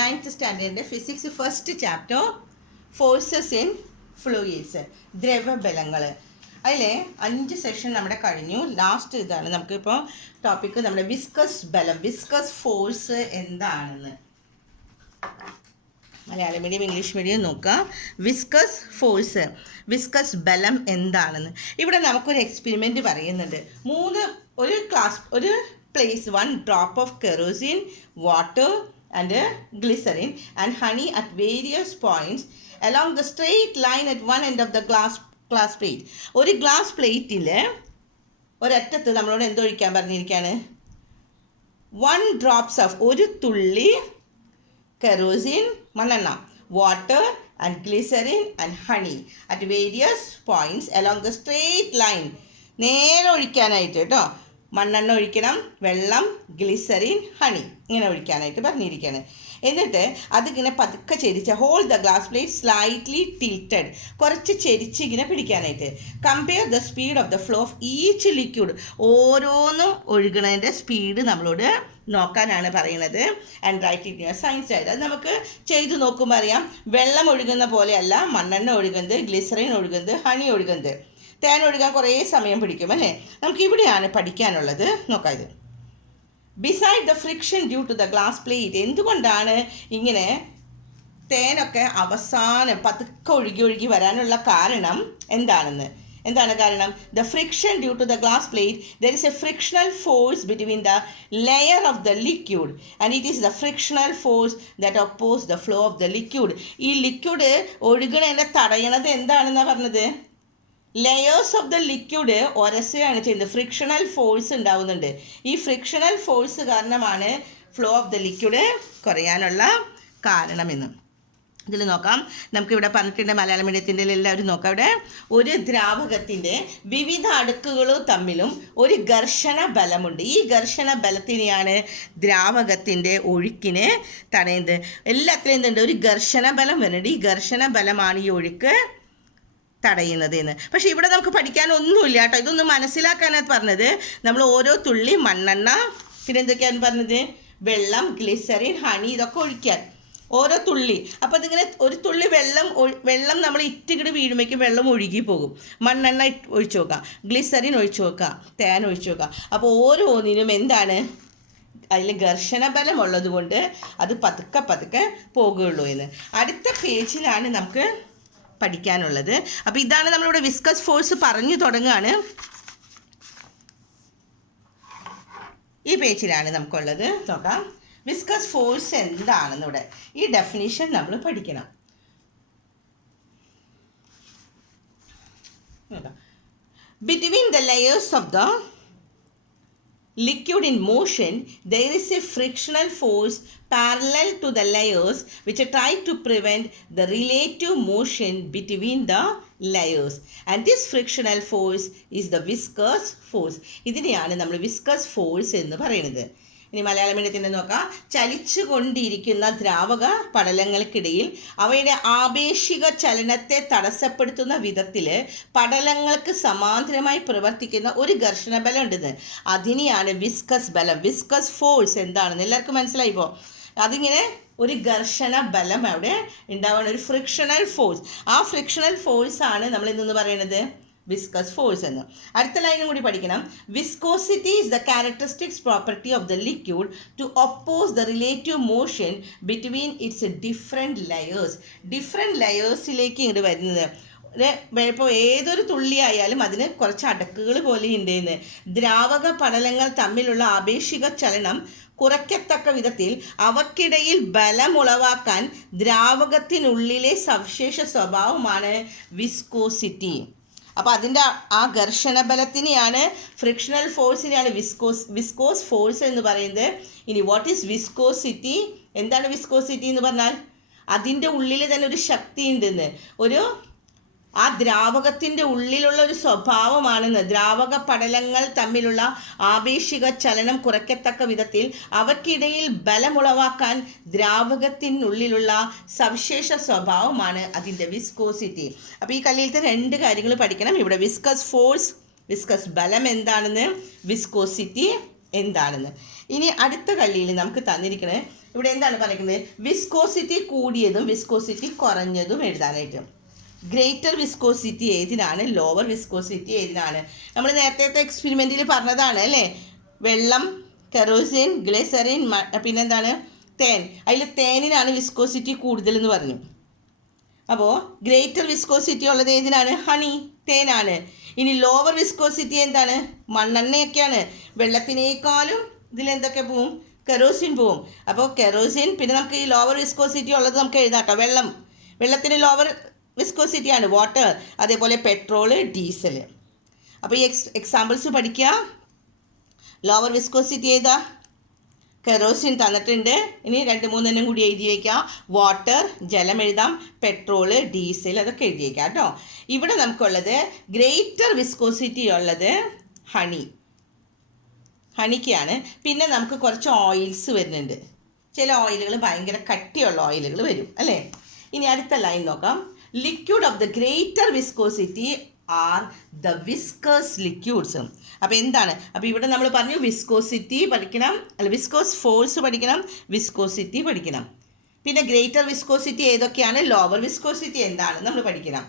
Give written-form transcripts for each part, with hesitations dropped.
9th സ്റ്റാൻഡേർഡിൻ്റെ physics first chapter forces in fluids, ദ്രവബലങ്ങൾ. അതിലെ 5 സെഷൻ നമ്മുടെ കഴിഞ്ഞു. ലാസ്റ്റ് ഇതാണ് നമുക്കിപ്പോൾ ടോപ്പിക്ക്, നമ്മുടെ വിസ്കസ് ബലം, വിസ്കസ് ഫോഴ്സ് എന്താണെന്ന്. മലയാളം മീഡിയം ഇംഗ്ലീഷ് മീഡിയം നോക്കുക. വിസ്കസ് ഫോഴ്സ്, വിസ്കസ് ബലം എന്താണെന്ന്. ഇവിടെ നമുക്കൊരു എക്സ്പെരിമെൻ്റ് പറയുന്നുണ്ട്. ഒരു place 1 drop of kerosene, water and glycerin and honey at various points along the straight line at one end of the glass plate. ഒരു glass പ്ലേറ്റിൽ ഒരറ്റത്ത് നമ്മളോട് എന്തൊഴിക്കാൻ പറഞ്ഞിരിക്കുകയാണ്? 1 drops of, ഒരു തുള്ളി കെറോസിൻ, മണ്ണെണ്ണ, water and glycerin and honey at various points along the straight line. നേരെ ഒഴിക്കാനായിട്ട് കേട്ടോ. മണ്ണെണ്ണ ഒഴിക്കണം, വെള്ളം, ഗ്ലിസറിൻ, ഹണി ഇങ്ങനെ ഒഴിക്കാനായിട്ട് പറഞ്ഞിരിക്കുകയാണ്. എന്നിട്ട് അതിങ്ങനെ പതുക്കെ ചെരിച്ച്, hold the glass plate slightly tilted, കുറച്ച് ചെരിച്ച് ഇങ്ങനെ പിടിക്കാനായിട്ട്. Compare the speed of the flow of each liquid, ഓരോന്നും ഒഴുകുന്നതിൻ്റെ സ്പീഡ് നമ്മളോട് നോക്കാനാണ് പറയുന്നത്. And write it in science diary. അത് നമുക്ക് ചെയ്തു നോക്കുമ്പോൾ അറിയാം, വെള്ളം ഒഴുകുന്ന പോലെയല്ല മണ്ണെണ്ണ ഒഴുകുന്നത്, ഗ്ലിസറിൻ ഒഴുകുന്നത്, ഹണി ഒഴുകുന്നത്. തേൻ ഒഴുകാൻ കുറേ സമയം പിടിക്കും അല്ലേ. നമുക്കിവിടെയാണ് പഠിക്കാനുള്ളത്. നോക്കാം ഇത്. Beside the friction due to the glass plate, എന്തുകൊണ്ടാണ് ഇങ്ങനെ തേനൊക്കെ അവസാനം പതുക്കെ ഒഴുകി വരാനുള്ള കാരണം എന്താണ് കാരണം? The friction due to the glass plate, there is a frictional force between the layer of the liquid and it is the frictional force that oppose the flow of the liquid. ഈ liquid ഒഴുകണതിനെ തടയണത് എന്താണെന്നാണ് പറഞ്ഞത്? Layers of the liquid ഒരസുകയാണ് ചെയ്യുന്നത്. Frictional force ഉണ്ടാവുന്നുണ്ട്. ഈ frictional force കാരണമാണ് ഫ്ലോ ഓഫ് ദ ലിക്വിഡ് കുറയാനുള്ള കാരണമെന്ന്. ഇതിൽ നോക്കാം, നമുക്കിവിടെ പറഞ്ഞിട്ടുണ്ട് മലയാളം മീഡിയത്തിൻ്റെ എല്ലാവരും നോക്കാം. ഇവിടെ ഒരു ദ്രാവകത്തിൻ്റെ വിവിധ അടുക്കുകൾ തമ്മിലും ഒരു ഘർഷണ ബലമുണ്ട്. ഈ ഘർഷണ ബലത്തിനെയാണ് ദ്രാവകത്തിൻ്റെ ഒഴുക്കിനെ തടയുന്നത്. എല്ലാത്തിലും എന്തുണ്ട്? ഒരു ഘർഷണ ബലം വരുന്നുണ്ട്. ഈ ഘർഷണ ബലമാണ് ഈ ഒഴുക്ക് തടയുന്നത് എന്ന്. പക്ഷേ ഇവിടെ നമുക്ക് പഠിക്കാനൊന്നുമില്ല കേട്ടോ. ഇതൊന്ന് മനസ്സിലാക്കാനാണ് പറഞ്ഞത്. നമ്മൾ ഓരോ തുള്ളി മണ്ണെണ്ണ, പിന്നെ എന്തൊക്കെയാണ് പറഞ്ഞത്? വെള്ളം, ഗ്ലിസറിൻ, ഹണി ഇതൊക്കെ ഒഴിക്കാൻ ഓരോ തുള്ളി. അപ്പോൾ അതിങ്ങനെ ഒരു തുള്ളി വെള്ളം നമ്മൾ ഇറ്റിങ്ങോട്ട് വീഴുമ്പോഴേക്കും വെള്ളം ഒഴുകി പോകും. മണ്ണെണ്ണ ഒഴിച്ചു നോക്കാം, ഗ്ലിസറിൻ ഒഴിച്ചു നോക്കാം, തേൻ ഒഴിച്ചു നോക്കാം. അപ്പോൾ ഓരോന്നിനും എന്താണ്? അതിൽ ഘർഷണ ബലം ഉള്ളത് കൊണ്ട് അത് പതുക്കെ പോകുകയുള്ളൂ എന്ന്. അടുത്ത പേജിലാണ് നമുക്ക് പഠിക്കാനുള്ളത്. അപ്പോൾ ഇതാണ് നമ്മളിവിടെ വിസ്കസ് ഫോഴ്സ് പറഞ്ഞു തുടങ്ങുകയാണ്. ഈ പേജിലാണ് നമുക്കുള്ളത്. നോക്കാം, വിസ്കസ് ഫോഴ്സ് എന്താണെന്ന്. ഇവിടെ ഈ ഡെഫിനിഷൻ നമ്മൾ പഠിക്കണം. Between the layers of the liquid in motion, there is a frictional force parallel to the layers which try to prevent the relative motion between the layers, and this frictional force is the viscous force. ഇതിനെയാണ് നമ്മൾ viscous force എന്ന് പറയുന്നത്. ഇനി മലയാളം മീഡിയത്തിൻ്റെ നോക്കാം. ചലിച്ചു കൊണ്ടിരിക്കുന്ന ദ്രാവക പടലങ്ങൾക്കിടയിൽ അവയുടെ ആപേക്ഷിക ചലനത്തെ തടസ്സപ്പെടുത്തുന്ന വിധത്തിൽ പടലങ്ങൾക്ക് സമാന്തരമായി പ്രവർത്തിക്കുന്ന ഒരു ഘർഷണ ബലം ഉണ്ടെന്ന്. അതിനെയാണ് വിസ്കസ് ബലം, വിസ്കസ് ഫോഴ്സ് എന്താണെന്ന് എല്ലാവർക്കും മനസ്സിലായിപ്പോൾ. അതിങ്ങനെ ഒരു ഘർഷണ ബലം അവിടെ ഉണ്ടാവുന്ന ഒരു ഫ്രിക്ഷണൽ ഫോഴ്സ്. ആ ഫ്രിക്ഷണൽ ഫോഴ്സാണ് നമ്മൾ ഇന്ന് പറയുന്നത് വിസ്കസ് ഫോഴ്സ് എന്ന്. അടുത്ത ലൈനും കൂടി പഠിക്കണം. Viscosity is the characteristics property of the liquid to oppose the relative motion between its different layers. Different ലെയേഴ്സിലേക്ക് ഇങ്ങോട്ട് വരുന്നത്. ഇപ്പോൾ ഏതൊരു തുള്ളി ആയാലും അതിന് കുറച്ച് അടുക്കുകൾ പോലെ ഉണ്ടെന്ന്. ദ്രാവക പടലങ്ങൾ തമ്മിലുള്ള ആപേക്ഷിക ചലനം കുറയ്ക്കത്തക്ക വിധത്തിൽ അവക്കിടയിൽ ബലമുളവാക്കാൻ ദ്രാവകത്തിനുള്ളിലെ സവിശേഷ സ്വഭാവമാണ് വിസ്കോസിറ്റി. അപ്പോൾ അതിൻ്റെ ആ ഘർഷണ ബലത്തിനെയാണ്, ഫ്രിക്ഷണൽ ഫോഴ്സിനെയാണ് വിസ്കോസ് ഫോഴ്സ് എന്ന് പറയുന്നത്. ഇനി വാട്ട് ഈസ് വിസ്കോസിറ്റി? എന്താണ് വിസ്കോസിറ്റി എന്ന് പറഞ്ഞാൽ? അതിൻ്റെ ഉള്ളിൽ തന്നെ ഒരു ശക്തി ഉണ്ടെന്ന്, ആ ദ്രാവകത്തിൻ്റെ ഉള്ളിലുള്ള ഒരു സ്വഭാവമാണെന്ന്. ദ്രാവക പടലങ്ങൾ തമ്മിലുള്ള ആപേക്ഷിക ചലനം കുറയ്ക്കത്തക്ക വിധത്തിൽ അവയ്ക്കിടയിൽ ബലമുളവാക്കാൻ ദ്രാവകത്തിനുള്ളിലുള്ള സവിശേഷ സ്വഭാവമാണ് അതിൻ്റെ വിസ്കോസിറ്റി. അപ്പോൾ ഈ കല്ലിലത്തെ 2 കാര്യങ്ങൾ പഠിക്കണം. ഇവിടെ വിസ്കസ് ഫോഴ്സ്, വിസ്കസ് ബലം എന്താണെന്ന്, വിസ്കോസിറ്റി എന്താണെന്ന്. ഇനി അടുത്ത കള്ളിയിൽ നമുക്ക് തന്നിരിക്കുന്നത് ഇവിടെ എന്താണ് പറയുന്നത്? വിസ്കോസിറ്റി കൂടിയതും വിസ്കോസിറ്റി കുറഞ്ഞതും എഴുതാനായിട്ട്. ഗ്രേറ്റർ വിസ്കോസിറ്റി ഏതിനാണ്, ലോവർ വിസ്കോസിറ്റി ഏതിനാണ്? നമ്മൾ നേരത്തെ എക്സ്പെരിമെൻറ്റിൽ പറഞ്ഞതാണ് അല്ലേ? വെള്ളം, കെറോസിൻ, ഗ്ലിസറിൻ, പിന്നെന്താണ് തേൻ. അതിൽ തേനിനാണ് വിസ്കോസിറ്റി കൂടുതൽ എന്ന് പറഞ്ഞു. അപ്പോൾ ഗ്രേറ്റർ വിസ്കോസിറ്റി ഉള്ളത് ഏതിനാണ്? ഹണി, തേനാണ്. ഇനി ലോവർ വിസ്കോസിറ്റി എന്താണ്? മണ്ണെണ്ണയൊക്കെയാണ്. വെള്ളത്തിനേക്കാളും ഇതിലെന്തൊക്കെ പോവും? കെറോസിൻ പോവും. അപ്പോൾ കെറോസിൻ, പിന്നെ നമുക്ക് ഈ ലോവർ വിസ്കോസിറ്റി ഉള്ളത് നമുക്ക് എഴുതാം കേട്ടോ. വെള്ളത്തിന് ലോവർ വിസ്കോസിറ്റിയാണ്, വാട്ടർ. അതേപോലെ പെട്രോള്, ഡീസൽ. അപ്പോൾ ഈ എക്സാമ്പിൾസ് പഠിക്കുക. ലോവർ വിസ്കോസിറ്റി ഏതാ? കെറോസിൻ തന്നിട്ടുണ്ട്. ഇനി 2-3 കൂടി എഴുതി വയ്ക്കുക. വാട്ടർ, ജലം എഴുതാം, പെട്രോള്, ഡീസൽ, അതൊക്കെ എഴുതി വയ്ക്കാം കേട്ടോ. ഇവിടെ നമുക്കുള്ളത് ഗ്രേറ്റർ വിസ്കോസിറ്റി ഉള്ളത് ഹണിക്കാണ്. പിന്നെ നമുക്ക് കുറച്ച് ഓയിൽസ് വരുന്നുണ്ട്. ചില ഓയിലുകൾ ഭയങ്കര കട്ടിയുള്ള ഓയിലുകൾ വരും അല്ലേ? ഇനി അടുത്ത ലൈൻ നോക്കാം. Liquid of the greater viscosity are the viscous liquids. അപ്പോൾ എന്താണ്? അപ്പോൾ ഇവിടെ നമ്മൾ പറഞ്ഞു വിസ്കോസിറ്റി പഠിക്കണം, അല്ല വിസ്കോസ് ഫോഴ്സ് പഠിക്കണം, വിസ്കോസിറ്റി പഠിക്കണം. പിന്നെ ഗ്രേറ്റർ വിസ്കോസിറ്റി ഏതൊക്കെയാണ്, ലോവർ വിസ്കോസിറ്റി എന്താണെന്ന് നമ്മൾ പഠിക്കണം.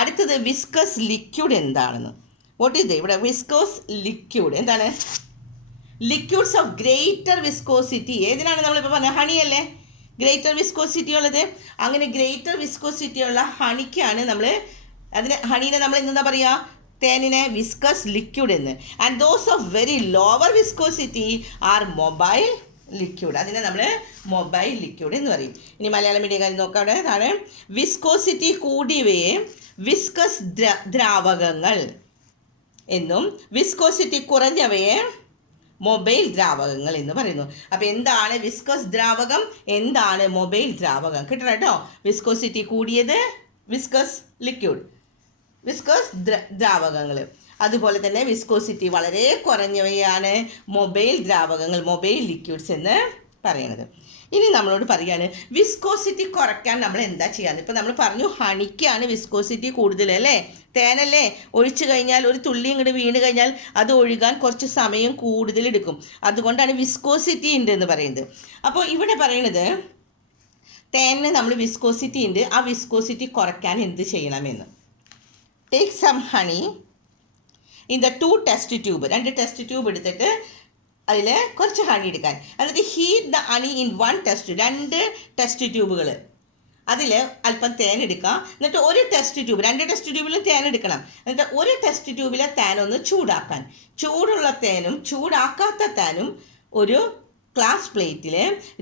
അടുത്തത് വിസ്കസ് ലിക്വിഡ് എന്താണെന്ന്. വാട്ട് ഈസ് ഇവിടെ വിസ്കോസ് ലിക്വിഡ് എന്താണ്? ലിക്വിഡ്സ് ഓഫ് ഗ്രേറ്റർ വിസ്കോസിറ്റി ഏതിനാണ് നമ്മളിപ്പോൾ പറഞ്ഞത്? ഹണിയല്ലേ ഗ്രേറ്റർ വിസ്കോസിറ്റി ഉള്ളത്. അങ്ങനെ ഗ്രേറ്റർ വിസ്കോസിറ്റി ഉള്ള ഹണിക്കാണ് ഹണീനെ നമ്മൾ എന്താ പറയുക? തേനിനെ വിസ്കസ് ലിക്വിഡ് എന്ന്. And those of very lower viscosity are mobile liquid. അതിനെ നമ്മൾ മൊബൈൽ ലിക്വിഡ് എന്ന് പറയും. ഇനി മലയാളം മീഡിയം കാര്യം നോക്കാം. അവിടെ അതാണ് വിസ്കോസിറ്റി കൂടിയവയെ വിസ്കസ് ദ്രാവകങ്ങൾ എന്നും വിസ്കോസിറ്റി കുറഞ്ഞവയെ മൊബൈൽ ദ്രാവകങ്ങൾ എന്ന് പറയുന്നു. അപ്പോൾ എന്താണ് വിസ്കസ് ദ്രാവകം, എന്താണ് മൊബൈൽ ദ്രാവകം? കിട്ടണം കേട്ടോ. വിസ്കോസിറ്റി കൂടിയത് വിസ്കസ് ലിക്വിഡ്, വിസ്കസ് ദ്രാവകങ്ങൾ. അതുപോലെ തന്നെ വിസ്കോസിറ്റി വളരെ കുറഞ്ഞവയാണ് മൊബൈൽ ദ്രാവകങ്ങൾ, മൊബൈൽ ലിക്വിഡ്സ് എന്ന് പറയുന്നത്. ഇനി നമ്മളോട് പറയുകയാണ് വിസ്കോസിറ്റി കുറയ്ക്കാൻ നമ്മൾ എന്താ ചെയ്യാന്ന്. ഇപ്പോൾ നമ്മൾ പറഞ്ഞു ഹണിക്കാണ് വിസ്കോസിറ്റി കൂടുതൽ അല്ലേ? തേനല്ലേ ഒഴിച്ചു കഴിഞ്ഞാൽ ഒരു തുള്ളി ഇങ്ങോട്ട് വീണ് കഴിഞ്ഞാൽ അത് ഒഴുകാൻ കുറച്ച് സമയം കൂടുതൽ എടുക്കും. അതുകൊണ്ടാണ് വിസ്കോസിറ്റി ഉണ്ട് എന്ന് പറയുന്നത്. അപ്പോൾ ഇവിടെ പറയുന്നത് തേനിന് നമ്മൾ വിസ്കോസിറ്റി ഉണ്ട്, ആ വിസ്കോസിറ്റി കുറയ്ക്കാൻ എന്ത് ചെയ്യണമെന്ന്. Take some honey in the 2 test tube. 2 test tube എടുത്തിട്ട് അതിൽ കുറച്ച് ഹണി എടുക്കാൻ. എന്നിട്ട് heat the honey in 1 test, 2 test ട്യൂബുകൾ. അതിൽ അല്പം തേൻ എടുക്കുക. എന്നിട്ട് ഒരു ടെസ്റ്റ് ട്യൂബ്, 2 ടെസ്റ്റ് ട്യൂബിലും തേൻ എടുക്കണം. എന്നിട്ട് ഒരു ടെസ്റ്റ് ട്യൂബിലെ തേനൊന്ന് ചൂടാക്കാൻ. ചൂടുള്ള തേനും ചൂടാക്കാത്ത തേനും ഒരു ഗ്ലാസ് പ്ലേറ്റിൽ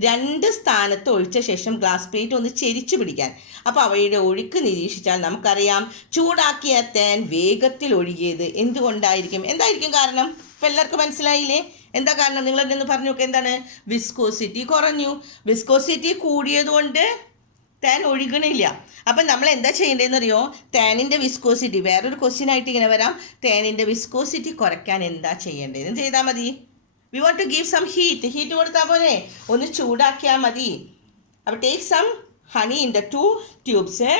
2 സ്ഥാനത്ത് ഒഴിച്ച ശേഷം ഗ്ലാസ് പ്ലേറ്റ് ഒന്ന് ചെരിച്ചു പിടിക്കാൻ. അപ്പോൾ അവയുടെ ഒഴുക്ക് നിരീക്ഷിച്ചാൽ നമുക്കറിയാം ചൂടാക്കിയ തേൻ വേഗത്തിൽ ഒഴുകിയത് എന്തുകൊണ്ടായിരിക്കും? എന്തായിരിക്കും കാരണം? ഇപ്പം എല്ലാവർക്കും മനസ്സിലായില്ലേ? എന്താ കാരണം? നിങ്ങളെന്നെ ഒന്ന് പറഞ്ഞു നോക്കുക. എന്താണ്? വിസ്കോസിറ്റി കുറഞ്ഞു. വിസ്കോസിറ്റി കൂടിയതുകൊണ്ട് തേൻ ഒഴുകണില്ല. അപ്പം നമ്മൾ എന്താ ചെയ്യേണ്ടതെന്ന് അറിയോ? തേനിൻ്റെ വിസ്കോസിറ്റി, വേറൊരു ക്വസ്റ്റ്യൻ ആയിട്ട് ഇങ്ങനെ വരാം, തേനിൻ്റെ വിസ്കോസിറ്റി കുറയ്ക്കാൻ എന്താ ചെയ്യേണ്ടതെന്ന് ചെയ്താൽ മതി. We want to give some heat കൊടുത്താൽ പോലെ ഒന്ന് ചൂടാക്കിയാൽ മതി. അപ്പോൾ take some honey in the 2 tubes.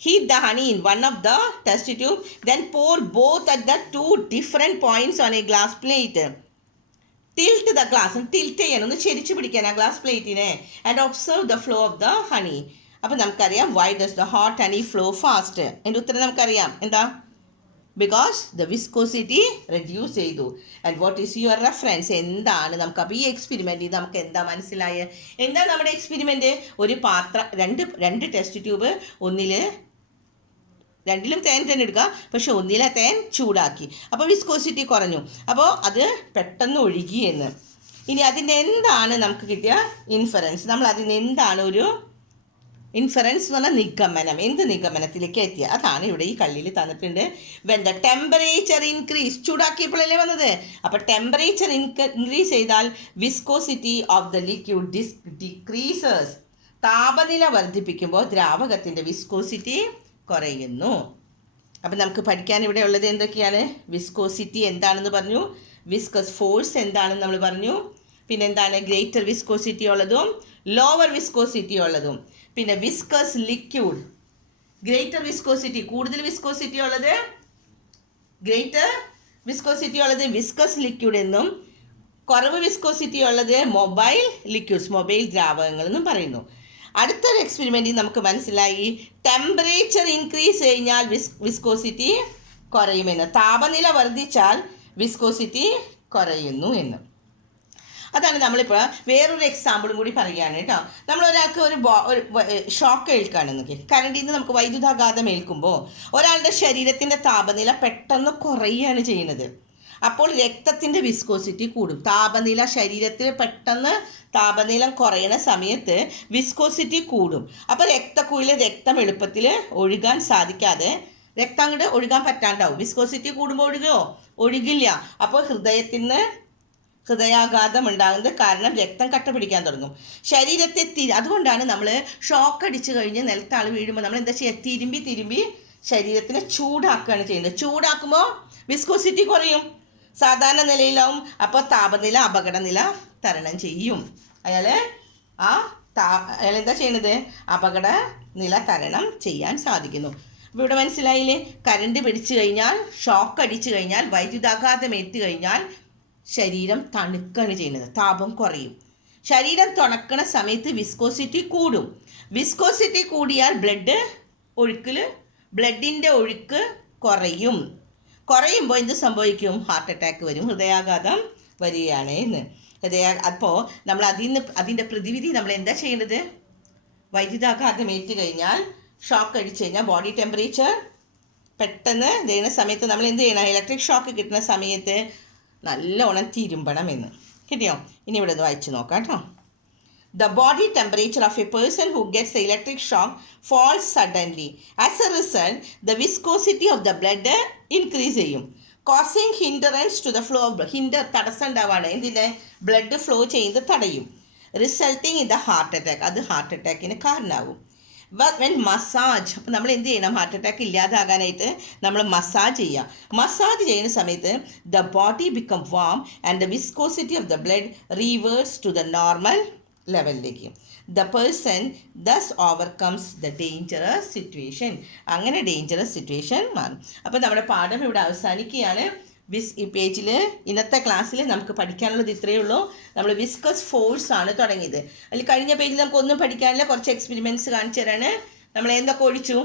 Heat the honey in one of the test tube, then pour both at the 2 different points on a glass plate. Tilt the glass, tilt ചെയ്യണം, ഒന്ന് ചെരിച്ച് പിടിക്കാൻ ആ ഗ്ലാസ് പ്ലേറ്റിനെ. And observe the flow of the honey. അപ്പോൾ നമുക്കറിയാം why does the hot honey flow fast? എൻ്റെ ഉത്തരം നമുക്കറിയാം. എന്താ? ബിക്കോസ് ദ വിസ്കോസിറ്റി റെഡ്യൂസ് ചെയ്തു. And what is your reference? എന്താണ് നമുക്ക് അപ്പോൾ ഈ എക്സ്പെരിമെൻ്റ് ചെയ്ത് നമുക്ക് എന്താ മനസ്സിലായ? എന്താണ് നമ്മുടെ എക്സ്പെരിമെൻറ്റ്? ഒരു പാത്രം, രണ്ട് ടെസ്റ്റ് ട്യൂബ്, രണ്ടിലും തേൻ തന്നെ എടുക്കുക, പക്ഷെ ഒന്നിലെ തേൻ ചൂടാക്കി, അപ്പോൾ വിസ്കോസിറ്റി കുറഞ്ഞു, അപ്പോൾ അത് പെട്ടെന്ന് ഒഴുകി എന്ന്. ഇനി അതിൻ്റെ എന്താണ് നമുക്ക് കിട്ടിയ ഇൻഫറൻസ്? നമ്മൾ അതിന് എന്താണ് ഒരു ഇൻഫറൻസ് എന്ന് പറഞ്ഞാൽ നിഗമനം. എന്ത് നിഗമനത്തിലേക്ക് എത്തിയ? അതാണ് ഇവിടെ ഈ കള്ളിയിൽ തന്നിട്ടുണ്ട്. വെൻ ദ ടെമ്പറേച്ചർ ഇൻക്രീസ്, ചൂടാക്കിയപ്പോഴല്ലേ വന്നത്. അപ്പോൾ ടെമ്പറേച്ചർ ഇൻക്രീസ് ചെയ്താൽ viscosity of the liquid decreases. താപനില വർദ്ധിപ്പിക്കുമ്പോൾ ദ്രാവകത്തിൻ്റെ വിസ്കോസിറ്റി കുറയുന്നു. അപ്പം നമുക്ക് പഠിക്കാൻ ഇവിടെ ഉള്ളത് എന്തൊക്കെയാണ്? വിസ്കോസിറ്റി എന്താണെന്ന് പറഞ്ഞു, വിസ്കസ് ഫോഴ്സ് എന്താണെന്ന് നമ്മൾ പറഞ്ഞു, പിന്നെ എന്താണ് ഗ്രേറ്റർ വിസ്കോസിറ്റി ഉള്ളതും ലോവർ വിസ്കോസിറ്റി ഉള്ളതും, പിന്നെ വിസ്കസ് ലിക്വിഡ്, ഗ്രേറ്റർ വിസ്കോസിറ്റി, കൂടുതൽ വിസ്കോസിറ്റി ഉള്ളത് വിസ്കസ് ലിക്വിഡ് എന്നും കുറവ് വിസ്കോസിറ്റി ഉള്ളത് മൊബൈൽ ലിക്വിഡ്സ്, മൊബൈൽ ദ്രാവകങ്ങൾ എന്നും പറയുന്നു. അടുത്തൊരു എക്സ്പെരിമെൻറ്റിൽ നമുക്ക് മനസ്സിലായി ടെമ്പറേച്ചർ ഇൻക്രീസ് കഴിഞ്ഞാൽ വിസ്കോസിറ്റി കുറയുമെന്ന്. താപനില വർദ്ധിച്ചാൽ വിസ്കോസിറ്റി കുറയുന്നു എന്ന്. അതാണ് നമ്മളിപ്പോൾ വേറൊരു എക്സാമ്പിളും കൂടി പറയുകയാണ് കേട്ടോ. നമ്മളൊരാൾക്ക് ഒരു ഷോക്ക് ഏൽക്കുകയാണെന്നൊക്കെ, കറണ്ടിൽ നിന്ന് നമുക്ക് വൈദ്യുതാഘാതം ഏൽക്കുമ്പോൾ ഒരാളുടെ ശരീരത്തിൻ്റെ താപനില പെട്ടെന്ന് കുറയുകയാണ് ചെയ്യുന്നത്. അപ്പോൾ രക്തത്തിൻ്റെ വിസ്കോസിറ്റി കൂടും. താപനില ശരീരത്തിൽ പെട്ടെന്ന് താപനില കുറയുന്ന സമയത്ത് വിസ്കോസിറ്റി കൂടും. അപ്പോൾ രക്തക്കുഴലിൽ രക്തം എളുപ്പത്തിൽ ഒഴുകാൻ സാധിക്കാതെ രക്തം അങ്ങോട്ട് ഒഴുകാൻ പറ്റാണ്ടാവും. വിസ്കോസിറ്റി കൂടുമ്പോൾ ഒഴുകില്ല. അപ്പോൾ ഹൃദയാഘാതം ഉണ്ടാകുന്നത് കാരണം രക്തം കട്ട പിടിക്കാൻ തുടങ്ങും. ശരീരത്തെ അതുകൊണ്ടാണ് നമ്മൾ ഷോക്ക് അടിച്ചു കഴിഞ്ഞ് നിലത്താൾ വീഴുമ്പോൾ നമ്മൾ എന്താ ചെയ്യുക, തിരുമ്പി ശരീരത്തിനെ ചൂടാക്കുകയാണ് ചെയ്യുന്നത്. ചൂടാക്കുമ്പോൾ വിസ്കോസിറ്റി കുറയും, സാധാരണ നിലയിലാവും. അപ്പോൾ താപനില അപകടനില തരണം ചെയ്യും. അയാൾ എന്താ ചെയ്യണത്, അപകടനില തരണം ചെയ്യാൻ സാധിക്കുന്നു. അപ്പോൾ ഇവിടെ മനസ്സിലായില്ലേ, കറണ്ട് പിടിച്ചു കഴിഞ്ഞാൽ, ഷോക്ക് അടിച്ചു കഴിഞ്ഞാൽ, വൈദ്യുതാഘാതം ഏറ്റു കഴിഞ്ഞാൽ ശരീരം തണുക്കുകയാണ് ചെയ്യുന്നത്, താപം കുറയും. ശരീരം തണുക്കണ സമയത്ത് വിസ്കോസിറ്റി കൂടും. വിസ്കോസിറ്റി കൂടിയാൽ ബ്ലഡിൻ്റെ ഒഴുക്ക് കുറയുമ്പോൾ എന്ത് സംഭവിക്കും, ഹാർട്ട് അറ്റാക്ക് വരും, ഹൃദയാഘാതം വരികയാണ് എന്ന്. അപ്പോൾ നമ്മൾ അതിൻ്റെ പ്രതിവിധി നമ്മൾ എന്താ ചെയ്യേണ്ടത്, വൈദ്യുതാഘാതം ഏറ്റു കഴിഞ്ഞാൽ, ഷോക്ക് അടിച്ചു കഴിഞ്ഞാൽ ബോഡി ടെമ്പറേച്ചർ പെട്ടെന്ന് ചെയ്യുന്ന സമയത്ത് നമ്മൾ എന്ത് ചെയ്യണം, ഇലക്ട്രിക് ഷോക്ക് കിട്ടുന്ന സമയത്ത് നല്ലോണം തിരുമ്പണം എന്ന്. കിട്ടിയോ? ഇനി ഇവിടെ ഒന്ന് വായിച്ചു നോക്കാം കേട്ടോ. The body temperature of a person who gets the electric shock falls suddenly. As a result, the viscosity of the blood increase ചെയ്യും, causing hindrance to the flow of blood. തടസ്സം ഉണ്ടാവാണ്, എന്തിൻ്റെ, ബ്ലഡ് ഫ്ലോ ചെയ്യുന്നത് തടയും. Resulting in the heart attack, അത് heart അറ്റാക്കിന് കാരണമാകും. When massage, അപ്പോൾ നമ്മൾ എന്ത് ചെയ്യണം, ഹാർട്ട് അറ്റാക്ക് ഇല്ലാതാകാനായിട്ട് നമ്മൾ മസാജ് ചെയ്യുക. മസാജ് ചെയ്യുന്ന സമയത്ത് the body become warm and the viscosity of the blood reverse to the normal ലെവലിലേക്ക്. The person thus overcomes the dangerous situation. അങ്ങനെ ഡേഞ്ചറസ് സിറ്റുവേഷൻ മാറും. അപ്പോൾ നമ്മുടെ പാഠം ഇവിടെ അവസാനിക്കുകയാണ്. ഈ പേജിൽ ഇന്നത്തെ ക്ലാസ്സിൽ നമുക്ക് പഠിക്കാനുള്ളത് ഇത്രയേ ഉള്ളൂ. നമ്മൾ വിസ്കസ് ഫോഴ്സ് ആണ് തുടങ്ങിയത്. അതിൽ കഴിഞ്ഞ പേജിൽ നമുക്ക് ഒന്നും പഠിക്കാനില്ല, കുറച്ച് എക്സ്പെരിമെൻറ്റ്സ് കാണിച്ചു തരാണ്. നമ്മൾ എന്തൊക്കെ ഒഴിച്ചു,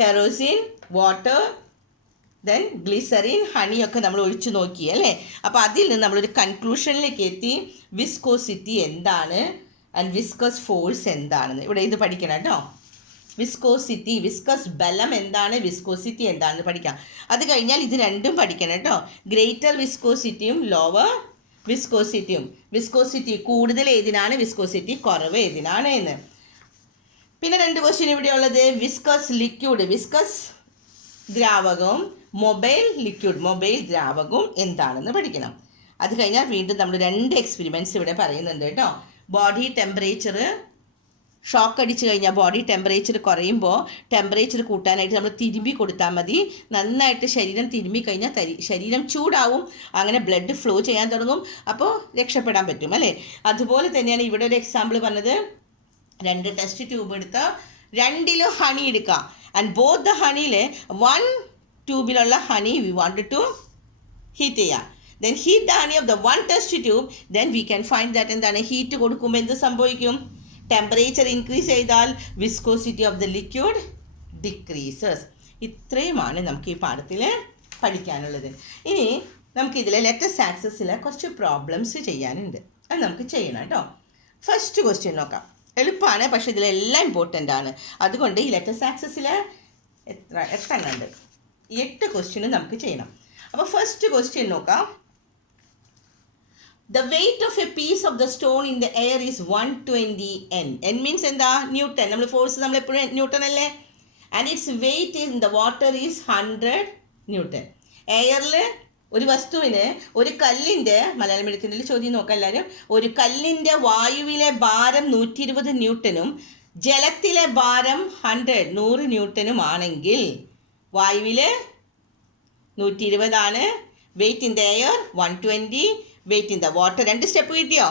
കെറോസിൻ, വാട്ടർ, ദെൻ ഗ്ലിസറിൻ, ഹണിയൊക്കെ നമ്മൾ ഒഴിച്ചു നോക്കി അല്ലേ. അപ്പോൾ അതിൽ നിന്ന് നമ്മളൊരു കൺക്ലൂഷനിലേക്ക് എത്തി, വിസ്കോസിറ്റി എന്താണ് ആൻഡ് വിസ്കസ് ഫോഴ്സ് എന്താണെന്ന്. ഇവിടെ ഇത് പഠിക്കണം കേട്ടോ. വിസ്കോസിറ്റി, വിസ്കസ് ബലം എന്താണ്, വിസ്കോസിറ്റി എന്താണെന്ന് പഠിക്കാം. അത് കഴിഞ്ഞാൽ ഇത് രണ്ടും പഠിക്കണം കേട്ടോ. ഗ്രേറ്റർ വിസ്കോസിറ്റിയും ലോവർ വിസ്കോസിറ്റിയും. വിസ്കോസിറ്റി കൂടുതൽ ഏതിനാണ്, വിസ്കോസിറ്റി കുറവ് ഏതിനാണ് എന്ന്. പിന്നെ 2 ക്വസ്റ്റ്യൻ ഇവിടെ ഉള്ളത്, വിസ്കസ് ലിക്വിഡ്, വിസ്കസ് ദ്രാവകവും മൊബൈൽ ലിക്വിഡ്, മൊബൈൽ ദ്രാവകവും എന്താണെന്ന് പഠിക്കണം. അത് കഴിഞ്ഞാൽ വീണ്ടും നമ്മൾ 2 എക്സ്പെരിമെൻറ്റ്സ് ഇവിടെ പറയുന്നുണ്ട് കേട്ടോ. ബോഡി ടെമ്പറേച്ചർ, ഷോക്ക് അടിച്ചു കഴിഞ്ഞാൽ ബോഡി ടെമ്പറേച്ചർ കുറയുമ്പോൾ ടെമ്പറേച്ചർ കൂട്ടാനായിട്ട് നമ്മൾ തിരുമ്പി കൊടുത്താൽ മതി. നന്നായിട്ട് ശരീരം തിരുമ്പി കഴിഞ്ഞാൽ ശരീരം ചൂടാവും, അങ്ങനെ ബ്ലഡ് ഫ്ലോ ചെയ്യാൻ തുടങ്ങും, അപ്പോൾ രക്ഷപ്പെടാൻ പറ്റും അല്ലേ. അതുപോലെ തന്നെയാണ് ഇവിടെ ഒരു എക്സാമ്പിൾ പറഞ്ഞത്. 2 ടെസ്റ്റ് ട്യൂബ് എടുത്ത് 2ലും ഹണി എടുക്കുക. ആൻഡ് ബോത്ത് ദ ഹണിയിൽ 1 ട്യൂബിലുള്ള honey we want to heat ചെയ്യാം. Then heat the honey of the 1 test tube. Then we can find that എന്താണ്, ഹീറ്റ് കൊടുക്കുമ്പോൾ എന്ത് സംഭവിക്കും, ടെമ്പറേച്ചർ ഇൻക്രീസ് ചെയ്താൽ viscosity of the liquid decreases. ഇത്രയുമാണ് നമുക്ക് ഈ പാഠത്തിൽ പഠിക്കാനുള്ളത്. ഇനി നമുക്കിതിലെ ലെറ്റസ് ആക്സസിലെ കുറച്ച് പ്രോബ്ലംസ് ചെയ്യാനുണ്ട്, അത് നമുക്ക് ചെയ്യണം കേട്ടോ. ഫസ്റ്റ് ക്വസ്റ്റ്യൻ നോക്കാം. എളുപ്പമാണ്, പക്ഷേ ഇതിലെല്ലാം ഇമ്പോർട്ടൻ്റ് ആണ്. അതുകൊണ്ട് ഈ ലെറ്റസ് ആക്സസിൽ എത്ര ഉണ്ട്, 8 ക്വസ്റ്റ്യനും നമുക്ക് ചെയ്യണം. അപ്പോൾ ഫസ്റ്റ് ക്വസ്റ്റ്യൻ നോക്കാം. The weight of a piece of the stone in the air is 120 N. N means എന്താ, ന്യൂട്ടൺ. നമ്മൾ ഫോഴ്സ് നമ്മൾ എപ്പോഴും ന്യൂട്ടൺ അല്ലേ. And its weight in the water is 100 newton. എയറിൽ ഒരു വസ്തുവിന്, ഒരു കല്ലിൻ്റെ, മലയാളം മീഡിയത്തിൻ്റെ ചോദ്യം നോക്കാം എല്ലാവരും, ഒരു കല്ലിൻ്റെ വായുവിലെ ഭാരം 120 ന്യൂട്ടനും ജലത്തിലെ ഭാരം 100 ന്യൂട്ടനും ആണെങ്കിൽ, വായുവിൽ 120 ആണ്, weight in the air 120, weight in the water. 2 step കിട്ടിയോ?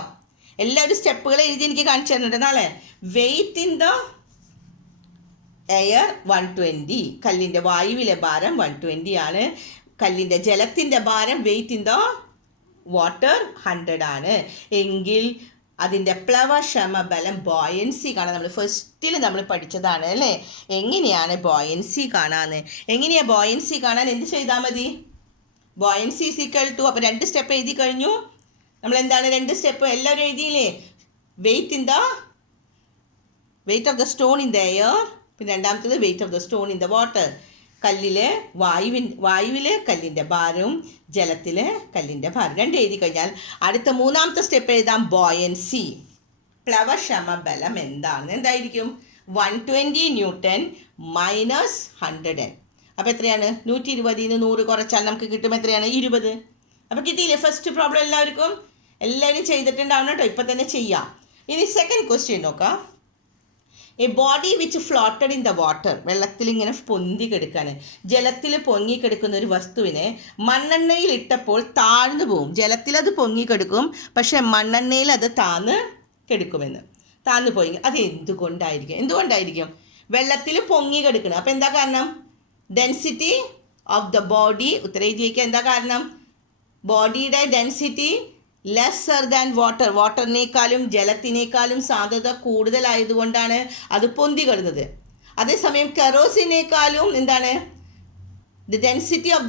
എല്ലാവരും സ്റ്റെപ്പുകൾ എഴുതി എനിക്ക് കാണിച്ചു തരുന്നുണ്ട് നാളെ. വെയ്റ്റ് ഇൻ ദ എയർ 120, കല്ലിൻ്റെ വായുവിലെ ഭാരം 120 ആണ്. കല്ലിൻ്റെ ജലത്തിൻ്റെ ഭാരം വെയ്റ്റ് ഇൻ ദ വാട്ടർ 100 ആണ് എങ്കിൽ അതിൻ്റെ പ്ലവക്ഷമ ബലം ബോയൻസി കാണാൻ നമ്മൾ ഫസ്റ്റിൽ നമ്മൾ പഠിച്ചതാണ് അല്ലേ. എങ്ങനെയാണ് ബോയൻസി കാണാന്ന്? എങ്ങനെയാണ് ബോയൻസി കാണാൻ? എന്ത് ചെയ്താൽ മതി? ബോയൻസി ഈസ് ഈക്വൽ ടു, അപ്പോൾ 2 സ്റ്റെപ്പ് എഴുതി കഴിഞ്ഞു. നമ്മൾ എന്താണ് 2 സ്റ്റെപ്പ് എല്ലാവരും എഴുതിയില്ലേ? Weight of the stone in the air, പിന്നെ രണ്ടാമത്തേത് weight of the stone in the water. വായുവിലെ കല്ലിൻ്റെ ഭാരവും ജലത്തിലെ കല്ലിൻ്റെ ഭാരം 2 എഴുതി കഴിഞ്ഞാൽ അടുത്ത 3ാമത്തെ സ്റ്റെപ്പ് എഴുതാം ബോയൻസി. പ്ലവക്ഷമ ബലം എന്തായിരിക്കും? 120 ന്യൂട്ടൺ മൈനസ് 100. അപ്പോൾ എത്രയാണ്? 120 100 കുറച്ചാൽ നമുക്ക് കിട്ടും എത്രയാണ്? 20. അപ്പോൾ കിട്ടിയില്ലേ ഫസ്റ്റ് പ്രോബ്ലം? എല്ലാവരും ചെയ്തിട്ടുണ്ടാവണം കേട്ടോ. ഇപ്പം തന്നെ ചെയ്യാം. ഇനി സെക്കൻഡ് ക്വസ്റ്റ്യൻ നോക്കാം. A body which floated in the water, വെള്ളത്തിൽ ഇങ്ങനെ പൊന്തി കിടക്കുകയാണ്. ജലത്തിൽ പൊങ്ങിക്കിടക്കുന്ന ഒരു വസ്തുവിനെ മണ്ണെണ്ണയിൽ ഇട്ടപ്പോൾ താഴ്ന്നു പോവും. ജലത്തിൽ അത് പൊങ്ങിക്കിടക്കും, പക്ഷെ മണ്ണെണ്ണയിൽ അത് താഴ്ന്നു പോയി. അത് എന്തുകൊണ്ടായിരിക്കും? വെള്ളത്തിൽ പൊങ്ങി കിടക്കണം. അപ്പം എന്താ കാരണം? Density of the body. ഉത്തരം എഴുതിയേക്കുക. എന്താ കാരണം? ബോഡിയുടെ ഡെൻസിറ്റി ലെസ്സർ ദാൻ വാട്ടറിനേക്കാളും ജലത്തിനേക്കാളും സാന്ദ്രത കൂടുതലായതുകൊണ്ടാണ് അത് പൊന്തി കിടന്നത്. അതേസമയം കെറോസിനേക്കാളും എന്താണ്? ഡെൻസിറ്റി ഓഫ്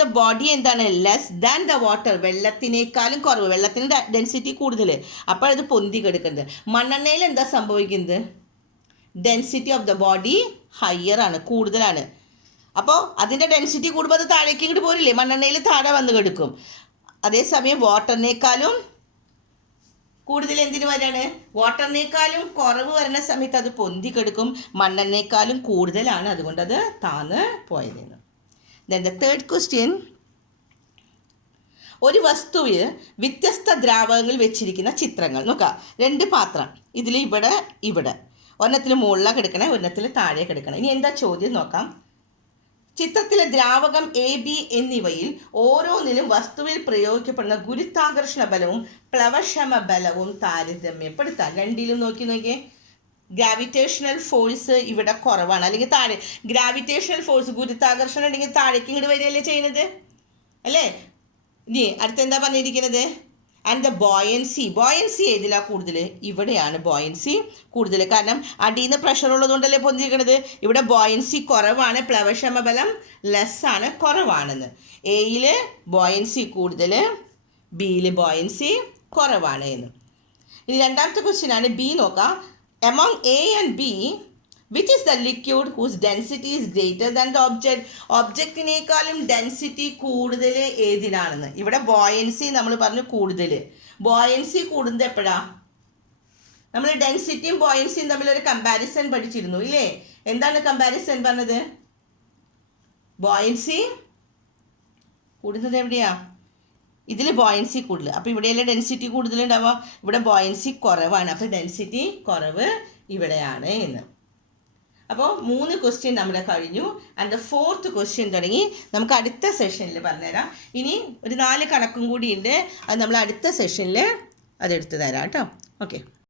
ദ ബോഡി എന്താണ്? ലെസ് ദാൻ ദ വാട്ടർ, വെള്ളത്തിനേക്കാളും കുറവ്. വെള്ളത്തിന് ഡെൻസിറ്റി കൂടുതൽ, അപ്പോൾ അത് പൊന്തി കിടക്കുന്നത്. മണ്ണെണ്ണയിൽ എന്താ സംഭവിക്കുന്നത്? Density of the body higher ആണ്, കൂടുതലാണ്. അപ്പോൾ അതിൻ്റെ ഡെൻസിറ്റി കൂടുമ്പോൾ അത് താഴേക്ക് ഇങ്ങോട്ട് പോരില്ലേ? മണ്ണെണ്ണയിൽ താഴെ വന്ന് കിടക്കും. അതേസമയം വാട്ടറിനേക്കാളും കൂടുതൽ എന്തിനു വരാണ്? വാട്ടറിനേക്കാളും കുറവ് വരുന്ന സമയത്ത് അത് പൊന്തി കിടക്കും. മണ്ണെണ്ണേക്കാളും കൂടുതലാണ്, അതുകൊണ്ട് അത് താന്ന് പോയതെന്ന്. Then the third question. ഒരു വസ്തുവിൽ വ്യത്യസ്ത ദ്രാവകങ്ങൾ വെച്ചിരിക്കുന്ന ചിത്രങ്ങൾ നോക്കാം. 2 പാത്രം, ഇതിൽ ഇവിടെ ഒരെണ്ണത്തിൽ മുകളിലാണ് കിടക്കണേ, ഒരെണ്ണത്തിൽ താഴെ കിടക്കണം. ഇനി എന്താ ചോദ്യം നോക്കാം. ചിത്രത്തിലെ ദ്രാവകം AB എന്നിവയിൽ ഓരോന്നിലും വസ്തുവിൽ പ്രയോഗിക്കപ്പെടുന്ന ഗുരുത്വാകർഷണ ബലവും പ്ലവക്ഷമ ബലവും താരതമ്യപ്പെടുത്താൻ. 2ലും നോക്കിയേ. ഗ്രാവിറ്റേഷണൽ ഫോഴ്സ് ഇവിടെ കുറവാണ്, അല്ലെങ്കിൽ താഴെ. ഗ്രാവിറ്റേഷണൽ ഫോഴ്സ് ഗുരുത്വാകർഷണം ഉണ്ടെങ്കിൽ താഴേക്ക് ഇങ്ങോട്ട് വരികയല്ലേ ചെയ്യുന്നത് അല്ലേ? ഇനി അടുത്തെന്താ പറഞ്ഞിരിക്കുന്നത്? ആൻഡ് ദ ബോയൻസി ഏതിലാണ് കൂടുതൽ? ഇവിടെയാണ് ബോയൻസി കൂടുതൽ. കാരണം അടിയിൽ നിന്ന് പ്രഷർ ഉള്ളതുകൊണ്ടല്ലേ പൊന്തിരിക്കണത്. ഇവിടെ ബോയൻസി കുറവാണ്, പ്ലവക്ഷമ ബലം ലെസ്സാണ്, കുറവാണെന്ന്. എയിൽ ബോയൻസി കൂടുതൽ, ബിയിൽ ബോയൻസി കുറവാണ് എന്ന്. ഇനി രണ്ടാമത്തെ ക്വസ്റ്റ്യൻ ആണ്. ബി നോക്കാം. Among A and B which is the liquid whose density is greater than the object? ഒബ്ജക്റ്റിനേക്കാളും ഡെൻസിറ്റി കൂടുതൽ ഏതിനാണെന്ന്. ഇവിടെ ബോയൻസി നമ്മൾ പറഞ്ഞു കൂടുതൽ. ബോയൻസി കൂടുന്നത് എപ്പോഴാ? നമ്മൾ ഡെൻസിറ്റിയും ബോയൻസിയും തമ്മിലൊരു കമ്പാരിസൺ പഠിച്ചിരുന്നു ഇല്ലേ? എന്താണ് കമ്പാരിസൺ പറഞ്ഞത്? ബോയൻസി കൂടുന്നത് എവിടെയാ? ഇതിൽ ബോയൻസി കൂടുതൽ, അപ്പോൾ ഇവിടെയല്ലേ ഡെൻസിറ്റി കൂടുതലുണ്ടാവുക. ഇവിടെ ബോയൻസി കുറവാണ്, അപ്പോൾ ഡെൻസിറ്റി കുറവ് ഇവിടെയാണ് എന്ന്. അപ്പോൾ 3 ക്വസ്റ്റ്യൻ നമ്മുടെ കഴിഞ്ഞു. ആൻഡ് 4th ക്വസ്റ്റ്യൻ തുടങ്ങി നമുക്ക് അടുത്ത സെഷനിൽ പറഞ്ഞുതരാം. ഇനി ഒരു 4 കണക്കും കൂടി ഉണ്ട്, അത് നമ്മൾ അടുത്ത സെഷനിൽ അതെടുത്ത് തരാം കേട്ടോ. ഓക്കെ.